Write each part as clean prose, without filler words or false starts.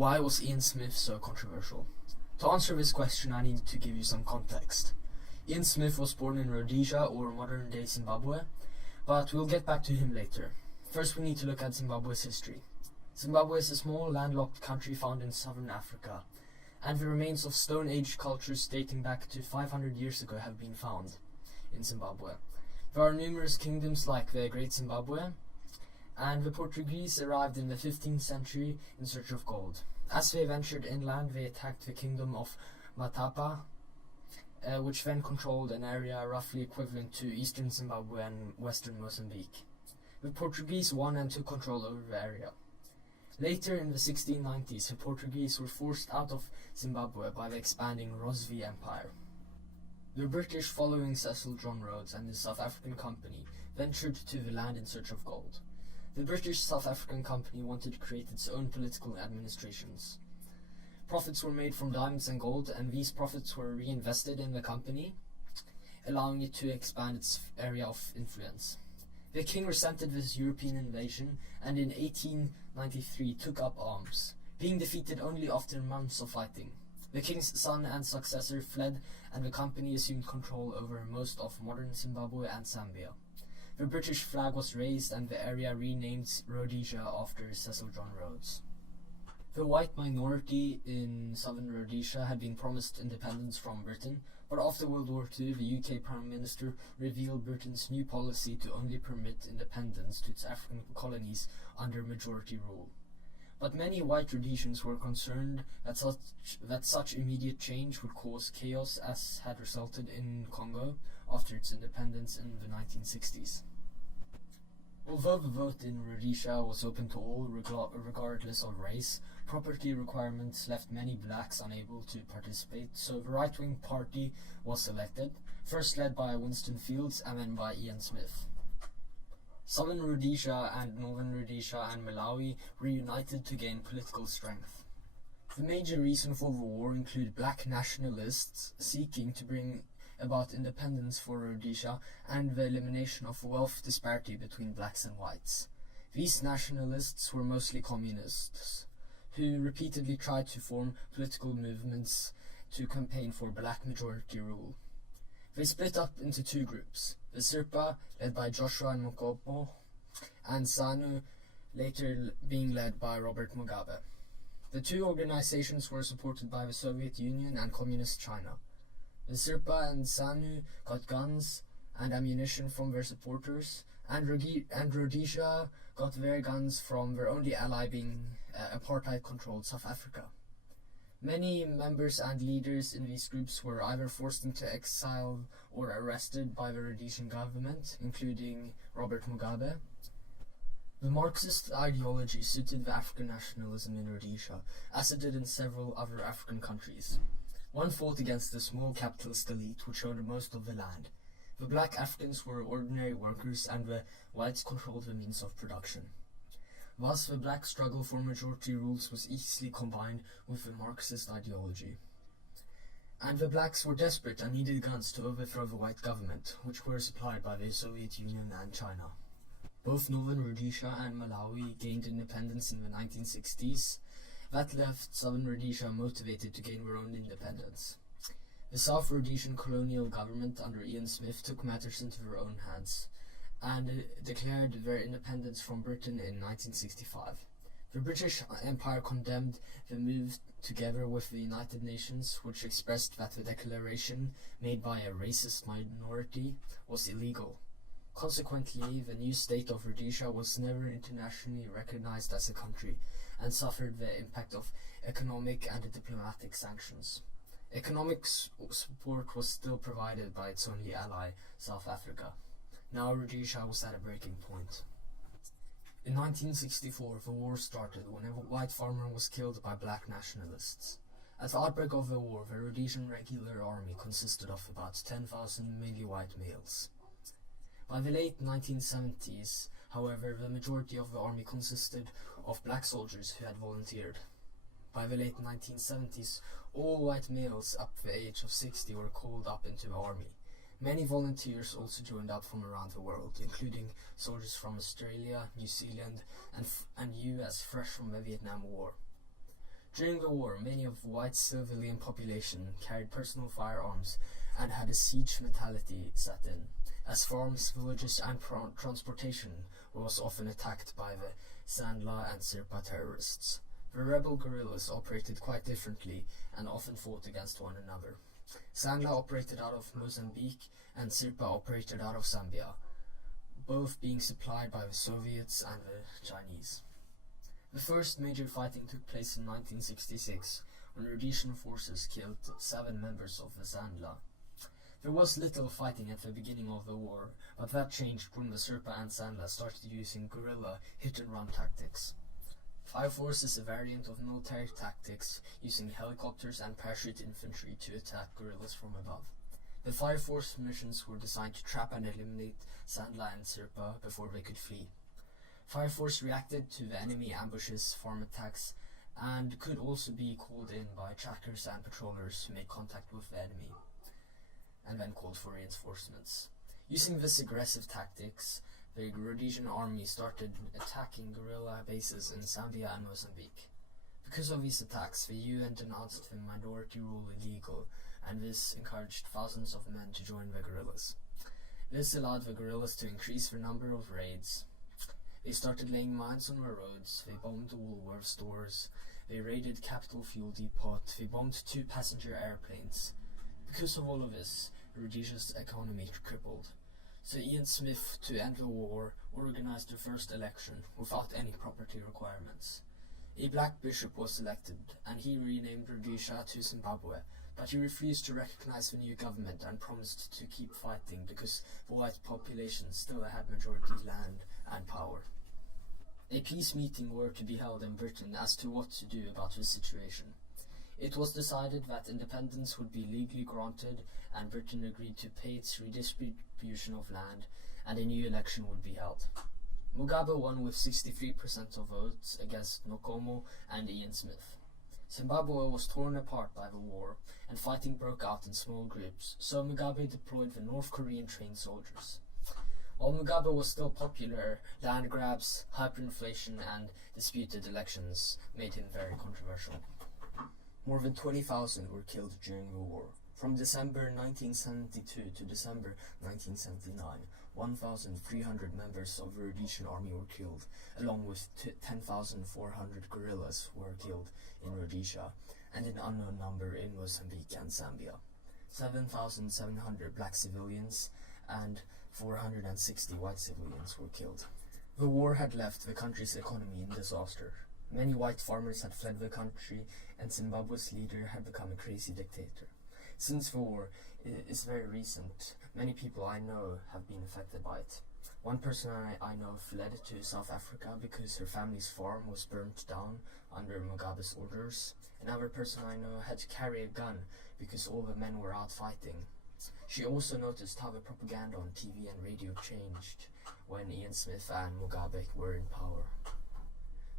Why was Ian Smith so controversial? To answer this question, I need to give you some context. Ian Smith was born in Rhodesia, or modern-day Zimbabwe, but we'll get back to him later. First, we need to look at Zimbabwe's history. Zimbabwe is a small, landlocked country found in southern Africa, and the remains of Stone Age cultures dating back to 500 years ago have been found in Zimbabwe. There are numerous kingdoms like the Great Zimbabwe, and the Portuguese arrived in the 15th century in search of gold. As they ventured inland, they attacked the kingdom of Matapa, which then controlled an area roughly equivalent to eastern Zimbabwe and western Mozambique. The Portuguese won and took control over the area. Later in the 1690s, the Portuguese were forced out of Zimbabwe by the expanding Rhodesian Empire. The British, following Cecil John Rhodes and his South African Company, ventured to the land in search of gold. The British South African Company wanted to create its own political administrations. Profits were made from diamonds and gold, and these profits were reinvested in the company, allowing it to expand its area of influence. The king resented this European invasion, and in 1893 took up arms, being defeated only after months of fighting. The king's son and successor fled, and the company assumed control over most of modern Zimbabwe and Zambia. The British flag was raised and the area renamed Rhodesia after Cecil John Rhodes. The white minority in southern Rhodesia had been promised independence from Britain, but after World War II, the UK Prime Minister revealed Britain's new policy to only permit independence to its African colonies under majority rule. But many white Rhodesians were concerned that such immediate change would cause chaos, as had resulted in Congo after its independence in the 1960s. Although the vote in Rhodesia was open to all, regardless of race, property requirements left many blacks unable to participate, so the right-wing party was elected, first led by Winston Fields and then by Ian Smith. Southern Rhodesia and Northern Rhodesia and Malawi reunited to gain political strength. The major reason for the war included black nationalists seeking to bring about independence for Rhodesia and the elimination of wealth disparity between blacks and whites. These nationalists were mostly communists, who repeatedly tried to form political movements to campaign for black majority rule. They split up into two groups, the Sirpa, led by Joshua Nkomo, and ZANU, later being led by Robert Mugabe. The two organizations were supported by the Soviet Union and Communist China. The Sirpa and ZANU got guns and ammunition from their supporters, and Rhodesia got their guns from their only ally being apartheid-controlled South Africa. Many members and leaders in these groups were either forced into exile or arrested by the Rhodesian government, including Robert Mugabe. The Marxist ideology suited the African nationalism in Rhodesia, as it did in several other African countries. One fought against the small capitalist elite which owned most of the land. The black Africans were ordinary workers and the whites controlled the means of production. Thus, the black struggle for majority rules was easily combined with the Marxist ideology. And the blacks were desperate and needed guns to overthrow the white government, which were supplied by the Soviet Union and China. Both Northern Rhodesia and Malawi gained independence in the 1960s. That left Southern Rhodesia motivated to gain their own independence. The South Rhodesian colonial government under Ian Smith took matters into their own hands and declared their independence from Britain in 1965. The British Empire condemned the move together with the United Nations, which expressed that the declaration made by a racist minority was illegal. Consequently, the new state of Rhodesia was never internationally recognized as a country and suffered the impact of economic and diplomatic sanctions. Economic support was still provided by its only ally, South Africa. Now Rhodesia was at a breaking point. In 1964, the war started when a white farmer was killed by black nationalists. At the outbreak of the war, the Rhodesian regular army consisted of about 10,000 mainly white males. By the late 1970s, however, the majority of the army consisted of black soldiers who had volunteered. By the late 1970s, all white males up to the age of 60 were called up into the army. Many volunteers also joined up from around the world, including soldiers from Australia, New Zealand, and US fresh from the Vietnam War. During the war, many of the white civilian population carried personal firearms and had a siege mentality set in, as farms, villages and transportation was often attacked by the Sandla and Sirpa terrorists. The rebel guerrillas operated quite differently and often fought against one another. Sandla operated out of Mozambique and Sirpa operated out of Zambia, both being supplied by the Soviets and the Chinese. The first major fighting took place in 1966, when Rhodesian forces killed 7 members of the Sandla. There was little fighting at the beginning of the war, but that changed when the Sirpa and Sandla started using guerrilla hit-and-run tactics. Fire Force is a variant of military tactics, using helicopters and parachute infantry to attack guerrillas from above. The Fire Force missions were designed to trap and eliminate Sandla and Sirpa before they could flee. Fire Force reacted to the enemy ambushes, farm attacks, and could also be called in by trackers and patrollers to make contact with the enemy, and then called for reinforcements. Using this aggressive tactics, the Rhodesian army started attacking guerrilla bases in Zambia and Mozambique. Because of these attacks, the UN denounced the minority rule illegal, and this encouraged thousands of men to join the guerrillas. This allowed the guerrillas to increase their number of raids. They started laying mines on the roads, they bombed the Woolworth stores, they raided Capital Fuel Depot, they bombed 2 passenger airplanes. Because of all of this, Rhodesia's economy crippled. So Ian Smith, to end the war, organized the first election without any property requirements. A black bishop was elected, and he renamed Rhodesia to Zimbabwe, but he refused to recognize the new government and promised to keep fighting because the white population still had majority land and power. A peace meeting were to be held in Britain as to what to do about the situation. It was decided that independence would be legally granted, and Britain agreed to pay its redistribution of land, and a new election would be held. Mugabe won with 63% of votes against Nkomo and Ian Smith. Zimbabwe was torn apart by the war, and fighting broke out in small groups, so Mugabe deployed the North Korean trained soldiers. While Mugabe was still popular, land grabs, hyperinflation and disputed elections made him very controversial. More than 20,000 were killed during the war. From December 1972 to December 1979, 1,300 members of the Rhodesian army were killed, along with 10,400 guerrillas were killed in Rhodesia, and an unknown number in Mozambique and Zambia. 7,700 black civilians and 460 white civilians were killed. The war had left the country's economy in disaster. Many white farmers had fled the country, and Zimbabwe's leader had become a crazy dictator. Since the war is very recent, many people I know have been affected by it. One person I know fled to South Africa because her family's farm was burnt down under Mugabe's orders. Another person I know had to carry a gun because all the men were out fighting. She also noticed how the propaganda on TV and radio changed when Ian Smith and Mugabe were in power.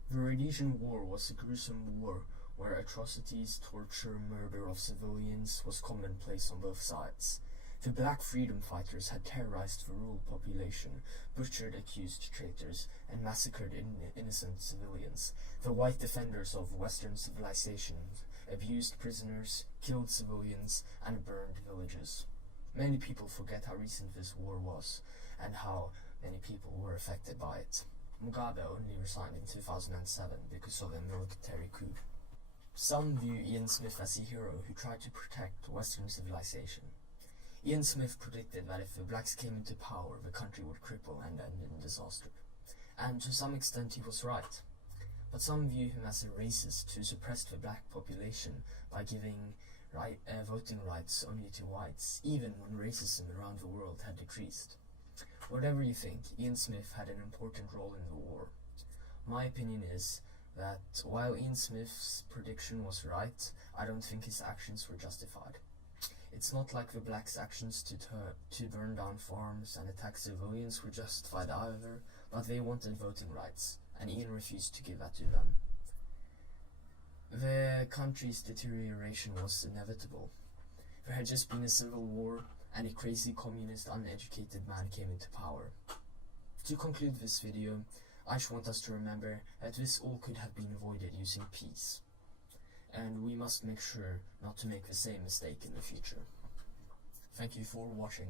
The Rhodesian War was a gruesome war where atrocities, torture, murder of civilians was commonplace on both sides. The black freedom fighters had terrorized the rural population, butchered accused traitors, and massacred innocent civilians. The white defenders of Western civilization abused prisoners, killed civilians, and burned villages. Many people forget how recent this war was, and how many people were affected by it. Mugabe only resigned in 2007 because of a military coup. Some view Ian Smith as a hero who tried to protect Western civilization. Ian Smith predicted that if the blacks came into power, the country would cripple and end in disaster. And to some extent he was right. But some view him as a racist who suppressed the black population by giving voting rights only to whites, even when racism around the world had decreased. Whatever you think, Ian Smith had an important role in the war. My opinion is that while Ian Smith's prediction was right, I don't think his actions were justified. It's not like the blacks' actions to burn down farms and attack civilians were justified either, but they wanted voting rights, and Ian refused to give that to them. The country's deterioration was inevitable. There had just been a civil war, and a crazy communist uneducated man came into power. To conclude this video, I just want us to remember that this all could have been avoided using peace. and we must make sure not to make the same mistake in the future. Thank you for watching.